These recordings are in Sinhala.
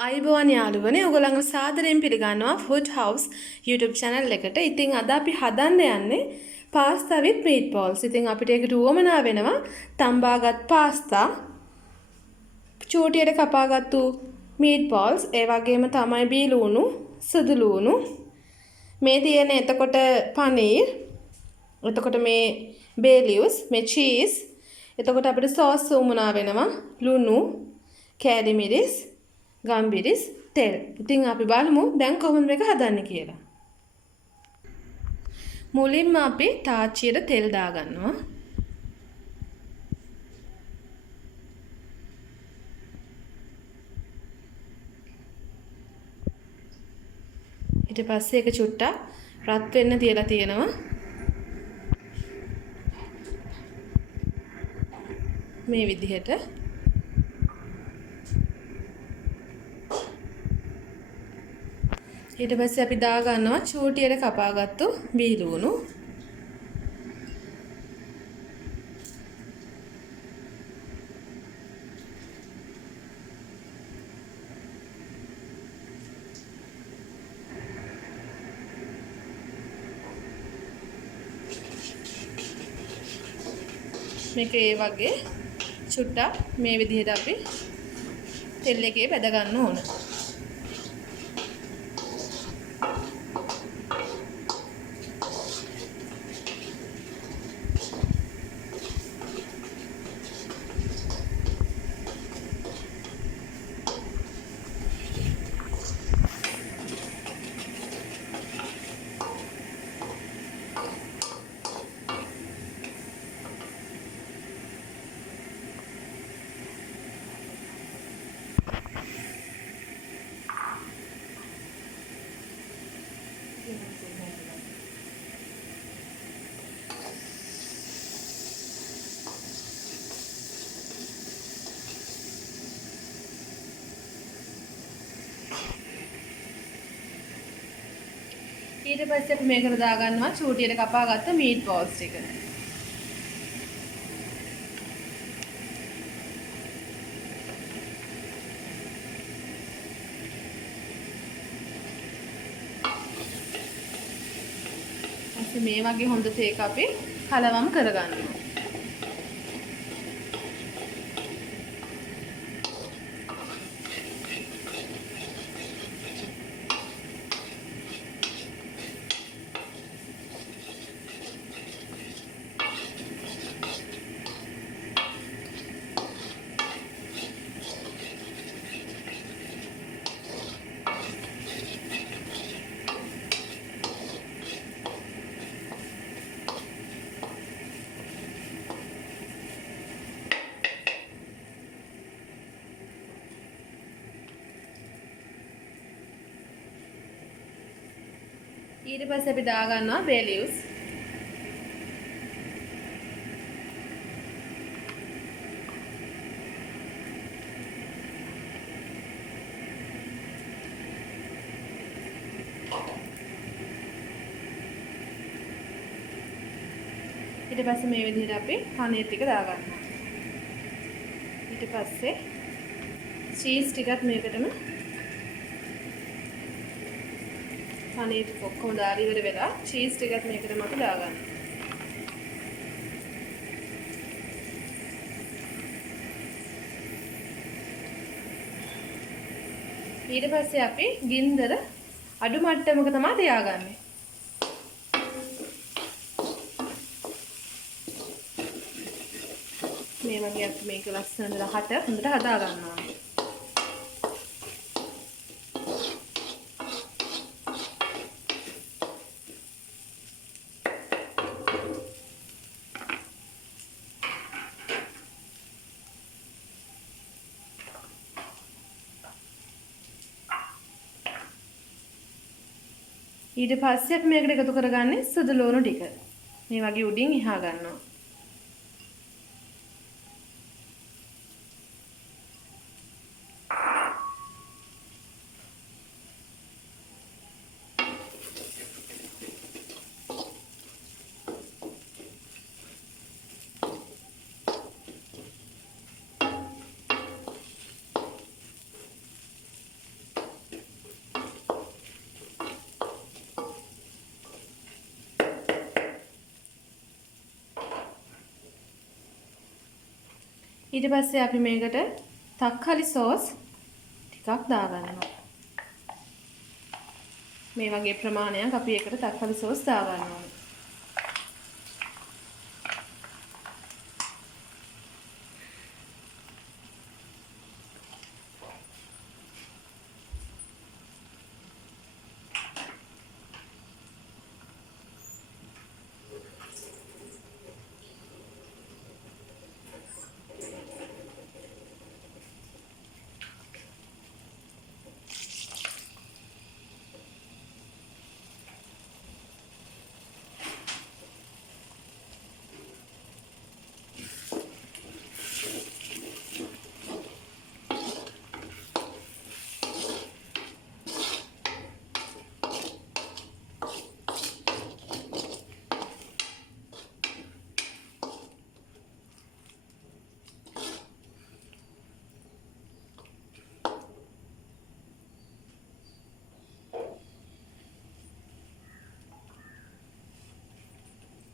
අයිබෝවන් යාළුවනේ ඔයගොල්ලන්ව සාදරයෙන් පිළිගන්නවා ෆුඩ් හවුස් YouTube channel එකට. ඉතින් අද අපි හදන්න යන්නේ පාස්තා with meatballs. ඉතින් අපිට ඒකට උවමනා වෙනවා තම්බාගත් පාස්තා, චූටියට කපාගත්තු meatballs, ඒ වගේම තමයි බීලුණු, සුදු ලුණු. මේ තියෙන එතකොට පනීර්, එතකොට මේ bay leaves, මේ cheese, එතකොට අපිට sauce උවමනා වෙනවා ලුණු, කෑලි මිරිස්, ගම්බිරිස්, තෙල්. ඉතින් අපි බලමු දැන් කොහොමද මේක හදන්නේ කියලා. මුලින්ම අපි තාච්චියට තෙල් දාගන්නවා. ඊට පස්සේ ඒක චුට්ටක් රත් වෙන්න තියලා තියෙනවා. මේ විදිහට ඊට පස්සේ අපි දා ගන්නවා චූටියට කපාගත්තු බීලුණු. මේක ඒ වගේ චුට්ටක් මේ විදිහට අපි තෙල් එකේ බැද ගන්න ඕන. ඊට පස්සේ අපි මේකට දාගන්නවා චූටියට කපාගත්ත මීට් බෝල්ස් ටික. ඊට මේ වගේ හොඳට ඒක අපි කලවම් කරගන්නවා. ඊට පස්සේ අපි දාගන්නවා bay leaves. ඊට පස්සේ මේ විදිහට අපි පනීර් ටික දාගන්නවා. ඊට පස්සේ චීස් ටිකත් මේකටම පනීර් ඔක්කොම දාලා ඉවර වෙලා චීස් ටිකත් මේකටම අපි දාගන්නවා. ඊට පස්සේ අපි ගින්දර අඩු මට්ටමක තමයි තියාගන්නේ. මේ වගේ අපි මේක ලස්සනට රහට හොඳට හදා ගන්නවා. ඊට පස්සේ අපි මේකට එකතු කරගන්නේ සුදු ලුණු ටික. මේ වගේ උඩින් එහා ගන්නවා. ඊට පස්සේ අපි මේකට තක්කාලි සෝස් ටිකක් දාගන්නවා. මේ වගේ ප්‍රමාණයක් අපි ඒකට තක්කාලි සෝස් දාගන්න ඕනේ.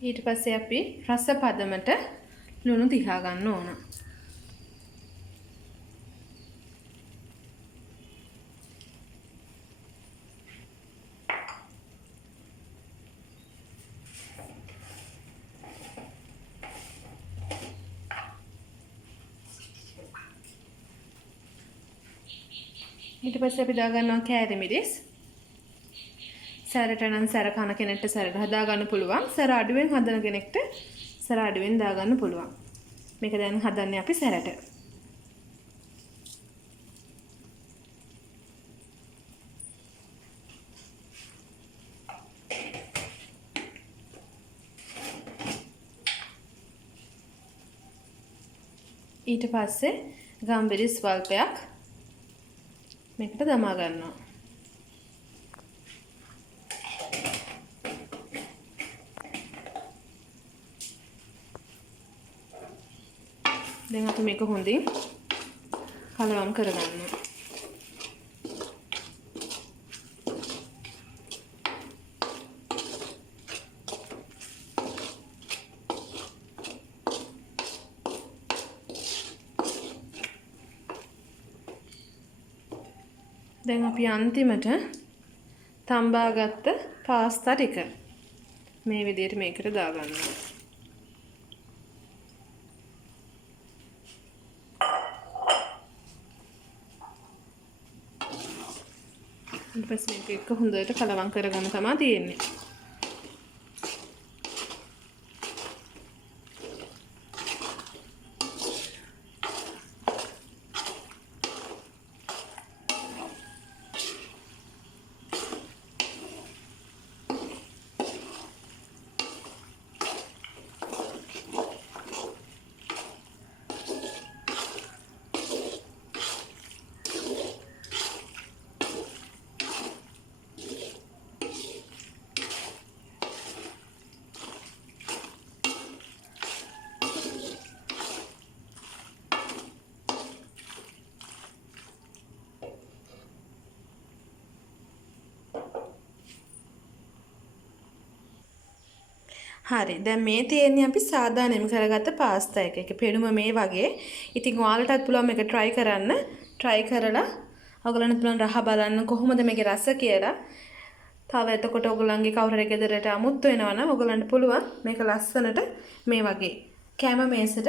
ඊට පස්සේ අපි රස පදමට ලුණු දිහා ගන්න ඕන. ඊට පස්සේ අපි දා ගන්නවා කෑලි මිරිස්. සැරට නම් සැර කන කෙනෙක්ට සැරට හදා ගන්න පුළුවන්. සැර අඩුවෙන් හදන කෙනෙක්ට සැර අඩුවෙන් දා ගන්න පුළුවන්. මේක දැන් හදන්නේ අපි සැරට. ඊට පස්සේ ගම්බිරි ස්වල්පයක් මේකට දමා ගන්නවා. දැන් අපි මේක හොඳින් කලවම් කරගන්නවා. දැන් අපි අන්තිමට තම්බාගත්ත පාස්තා ටික මේ විදිහට මේකට දාගන්නවා. ඊට පස්සේ මේක එක්ක හොඳට කලවම් කරගන්න තමයි තියෙන්නේ. හරි. දැන් මේ තියෙන්නේ අපි සාදානෙම කරගත්ත පාස්තා එක. ඒක පෙනුම මේ වගේ. ඉතින් ඔයාලටත් පුළුවන් මේක try කරන්න. try කරලා ඔයගලන්ට පුළුවන් රහ බලන්න කොහොමද මේකේ රස කියලා. තව එතකොට ඔයගලන්ගේ කවුරු හරි ගෙදරට අමුත්තු වෙනවා නම් ඔයගලන්ට පුළුවන් මේක ලස්සනට මේ වගේ කැම මේසෙට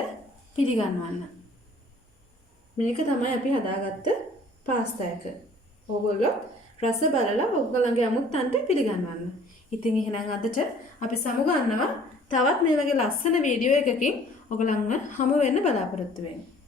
පිළිගන්වන්න. මේක තමයි අපි හදාගත්ත පාස්තා එක. ඕගොල්ලෝ රස බලලා ඔයගලන්ගේ අමුත්තන්ට පිළිගන්වන්න. ඉතින් එහෙනම් අදට අපි සමුගන්නවා තවත් මේ වගේ ලස්සන වීඩියෝ එකකින් ඔයගලන්ව හමු වෙන්න බලාපොරොත්තු වෙනවා.